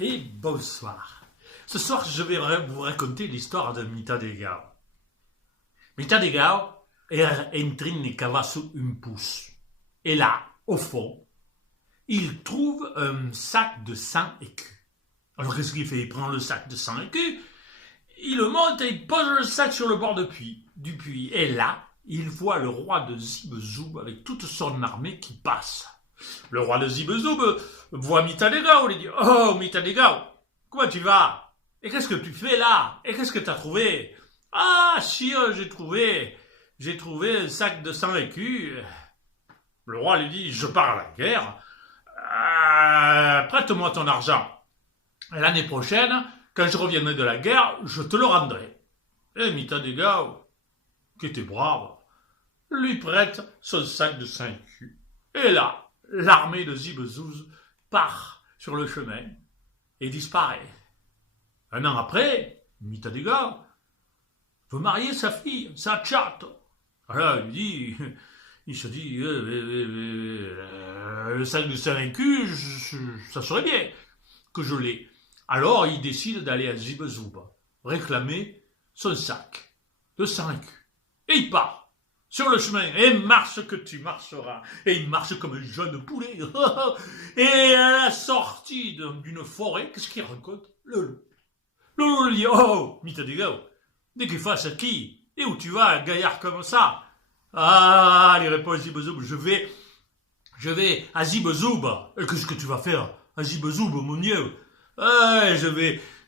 et bonsoir. Ce soir, je vais vous raconter l'histoire de Mitadegao. Mitadegao entra in cava su un pouce. Et là, au fond, il trouve un sac de 100 écus. Alors qu'est-ce qu'il fait? Il prend le sac de 100 écus, il le monte et il pose le sac sur le bord du puits. Et là, il voit le roi de Zibzoub avec toute son armée qui passe. Le roi de Zibzoub voit Mitadegao et lui dit « Oh, Mitadegao, comment tu vas? Et qu'est-ce que tu fais là? Et qu'est-ce que tu as trouvé? »« Ah, sire, j'ai trouvé un sac de 100 écus. » Le roi lui dit « Je pars à la guerre. Prête-moi ton argent. L'année prochaine, quand je reviendrai de la guerre, je te le rendrai. » Et Mitadegao, qui était brave, lui prête son sac de 100 écus. Et là, l'armée de Zibzoub part sur le chemin et disparaît. Un an après, Mitadegao veut marier sa fille, sa chatte. Alors il se dit, le sac de 100 écus, ça serait bien que je l'ai. Alors il décide d'aller à Zibzoub réclamer son sac de 100 écus. Et il part sur le chemin, et marche que tu marcheras. Et il marche comme un jeune poulet. Et à la sortie d'une forêt, qu'est-ce qu'il rencontre? Le loup. Le loup lui dit, oh, Mitadegao, dès qu'il fasse qui? Et où tu vas, gaillard comme ça? Ah, il répond à Zibzoub, je vais à Zibzoub. Et qu'est-ce que tu vas faire à Zibzoub, mon Dieu?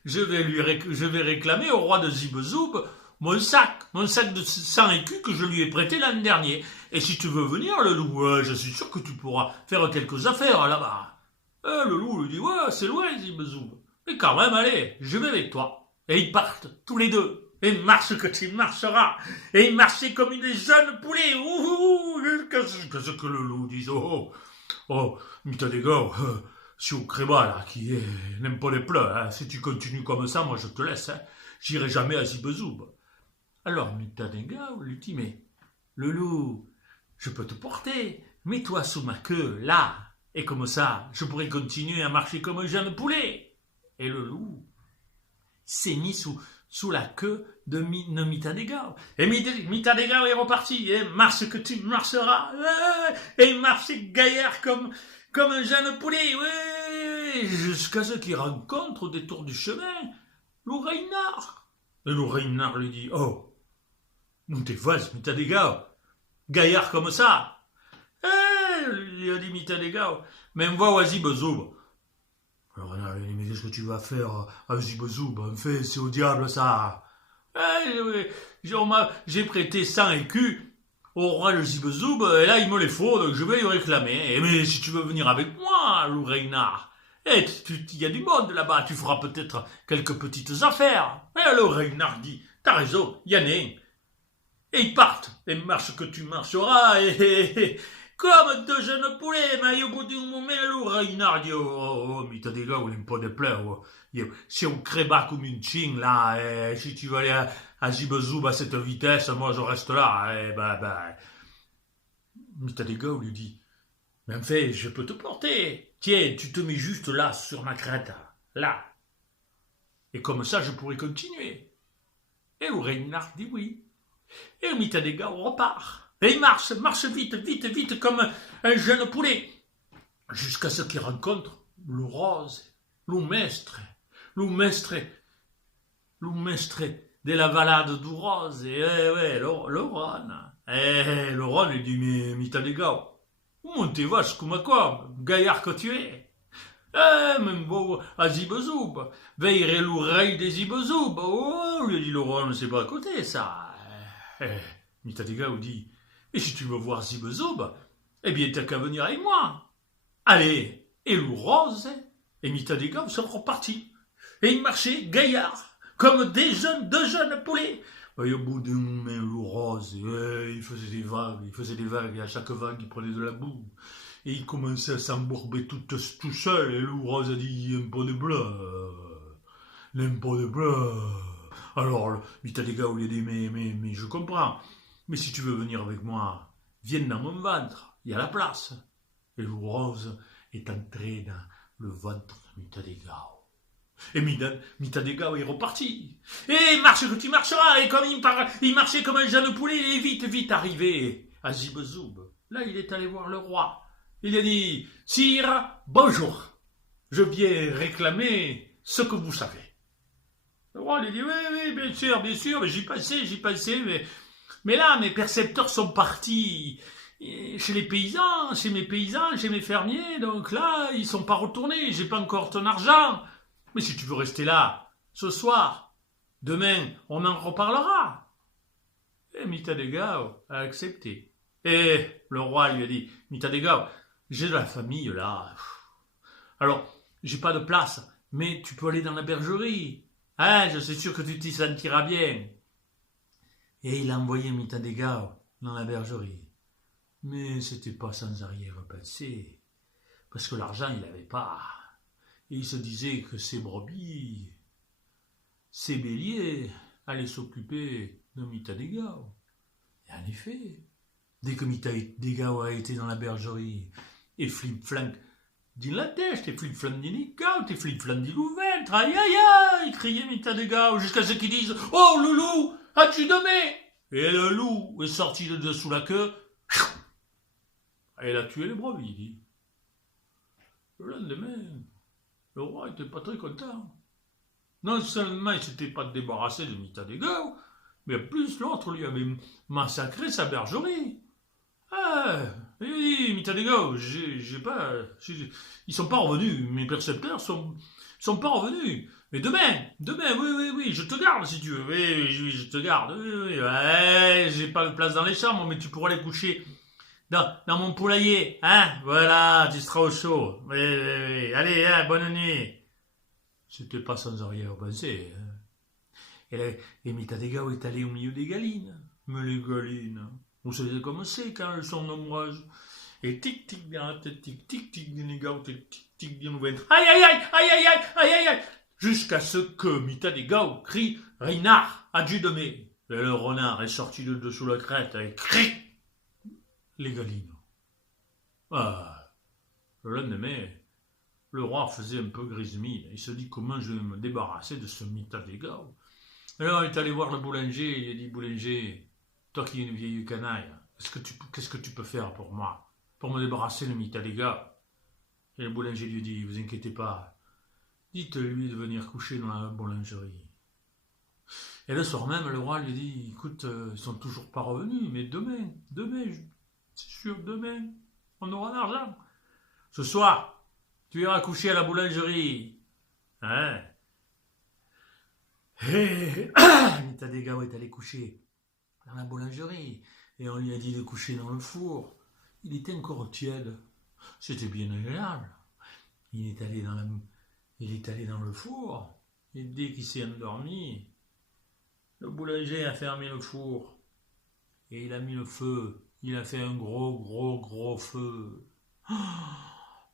Je vais réclamer au roi de Zibzoub mon sac de 100 écus que je lui ai prêté l'année dernière. Et si tu veux venir, le loup, je suis sûr que tu pourras faire quelques affaires là-bas. Le loup lui dit, ouais, c'est loin, Zibzoub. Mais quand même, allez, je vais avec toi. Et ils partent, tous les deux. Et marche que tu marcheras. Et ils marchaient comme des jeunes poulets. Qu'est-ce que le loup dit? Mitadegao, si au créba, là, qui n'aime pas les pleurs, hein, si tu continues comme ça, moi je te laisse, hein, j'irai jamais à Zibzoub. Alors Mitadegao lui dit, mais le loup, je peux te porter, mets-toi sous ma queue, là, et comme ça, je pourrai continuer à marcher comme un jeune poulet. Et le loup s'est mis sous la queue de Mitadegao. Et Mitadegao est reparti, et marche que tu marcheras, et il marchait gaillard comme un jeune poulet, jusqu'à ce qu'il rencontre au détour du chemin loup Reynard. Et loup Reynard lui dit, oh, nous t'es vache, Mitadegao, gaillard comme ça. Il a dit Mitadegao, mais me voit à Zibzoub. Alors Reynard lui dit, mais qu'est-ce que tu vas faire à Zibzoub? En fait, c'est au diable ça. J'ai prêté 100 écus au roi de Zibzoub, et là il me les faut, donc je vais lui réclamer. Mais si tu veux venir avec moi, loup Reynard, il y a du monde là-bas, tu feras peut-être quelques petites affaires. Et le Reynard dit, t'as raison, y en a un. Et ils partent, et marche que tu marcheras, et comme deux jeunes poulets, mais au bout d'un moment, le Reynard dit, Mitadegao, il n'aime pas de pleurs, c'est au créba comme une ching, là, et si tu veux aller à Zibzoub à cette vitesse, moi je reste là, Mitadegao lui dit, mais en fait, je peux te porter. Tiens, tu te mets juste là, sur ma crête, là. Et comme ça, je pourrai continuer. Et le Reynard dit oui. Et Mitadegao repart. Et il marche vite, comme un jeune poulet. Jusqu'à ce qu'il rencontre le rose, loup mestre de la balade du rose. Et le Ron. Et le Ron lui dit, mais Mitadegao, où t'es vache comme quoi, gaillard que tu es. Même beau à Zibzoub, veillerait l'oreille des Zibzoub. Oh, lui dit le Ron, c'est pas à côté ça. Mitadegao dit, et si tu veux voir Zibzoub, eh bien t'as qu'à venir avec moi. Allez, et loup rose, et Mitadegao sont repartis. Et ils marchaient gaillards, comme deux jeunes poulets. Et au bout d'un moment, loup rose, il faisait des vagues, et à chaque vague, il prenait de la boue. Et il commençait à s'embourber tout seul, et loup rose a dit, un pot de bleu. Alors, Mitadegao lui a dit, mais je comprends. Mais si tu veux venir avec moi, viens dans mon ventre, il y a la place. Et loup rose est entré dans le ventre de Mitadegao. Et Mitadegao est reparti. Et marche que tu marcheras. Et comme il marchait comme un jeune poulet, il est vite arrivé à Zibzoub. Là, il est allé voir le roi. Il a dit, sire, bonjour. Je viens réclamer ce que vous savez. Le roi lui dit, oui, bien sûr, mais j'y pensais, mais là, mes percepteurs sont partis chez les paysans, chez mes fermiers, donc là, ils sont pas retournés, j'ai pas encore ton argent. Mais si tu veux rester là, ce soir, demain, on en reparlera. Et Mitadegao a accepté. Et le roi lui a dit, Mitadegao, j'ai de la famille là. Alors, j'ai pas de place, mais tu peux aller dans la bergerie. Hein, je suis sûr que tu t'y sentiras bien. Et il a envoyé Mitadegao dans la bergerie. Mais c'était pas sans arrière-pensée, parce que l'argent il n'avait pas. Et il se disait que ses brebis, ses béliers allaient s'occuper de Mitadegao. Et en effet, dès que Mitadegao a été dans la bergerie, et flip-flank din la tête, et flip-flank din les côtes, et flip-flank din le ventre, aïe aïe aïe, criait Mitadegao, jusqu'à ce qu'ils disent « Oh, le loup, as-tu donné ?» Et le loup est sorti de dessous la queue, et il a tué les brebis. Le lendemain, le roi était pas très content. Non seulement il s'était pas débarrassé de Mitadegao, mais en plus l'autre lui avait massacré sa bergerie. Ah, oui, Mitadegao, ils sont pas revenus, mes percepteurs sont pas revenus. Mais demain, oui, je te garde si tu veux. Oui, je te garde. Oui, ouais, j'ai pas de place dans les chambres, mais tu pourras les coucher dans mon poulailler, hein? Voilà, tu seras au chaud. Oui. Allez, hein, bonne nuit. C'était pas sans arrière-pensée. Hein. Et Mitadegao est allé au milieu des galines. Mais les galines, vous savez comment c'est quand elles sont nombreuses. Et tic-tic dans la tête, tic-tic dans les gâteaux, tic-tic dans le ventre. Aïe. Jusqu'à ce que Mitadegao crie « Renard, adieu de mai !» Et le renard est sorti de dessous la crête et cric les galines. Ah, le lendemain, le roi faisait un peu grismille. Il se dit comment je vais me débarrasser de ce Mitadegao. Alors il est allé voir le boulanger, il a dit boulanger, toi qui es une vieille canaille, qu'est-ce que tu peux faire pour moi, pour me débarrasser de Mitadegao? Et le boulanger lui dit, vous inquiétez pas, dites-lui de venir coucher dans la boulangerie. Et le soir même, le roi lui dit, écoute, ils sont toujours pas revenus, mais demain, c'est sûr, demain, on aura l'argent. Ce soir, tu iras coucher à la boulangerie. Hein? Et Mitadegao est allé coucher dans la boulangerie. Et on lui a dit de coucher dans le four. Il était encore tiède. C'était bien agréable. Il est allé dans le four. Et dès qu'il s'est endormi, le boulanger a fermé le four. Et il a mis le feu. Il a fait un gros feu.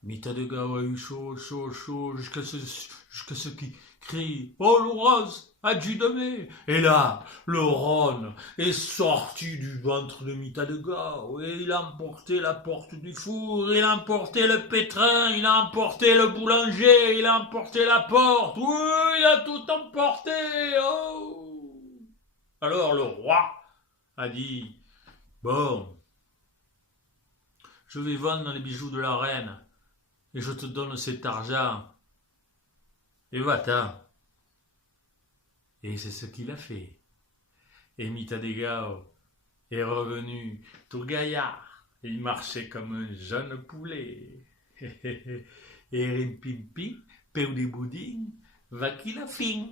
Mitadegao a eu chaud, jusqu'à ce qu'il crie « Oh, le rose, adieu de mai !» Et là, le Rhône est sorti du ventre de Mitadegao et il a emporté la porte du four, il a emporté le pétrin, il a emporté le boulanger, il a emporté la porte, oui, il a tout emporté, oh. Alors le roi a dit « Bon, je vais vendre les bijoux de la reine. » Et je te donne cet argent. Et va-t'en. Et c'est ce qu'il a fait. Et Mitadegao est revenu tout gaillard. Il marchait comme un jeune poulet. Et Rimpimpi, peu de boudin, va qu'il a fin.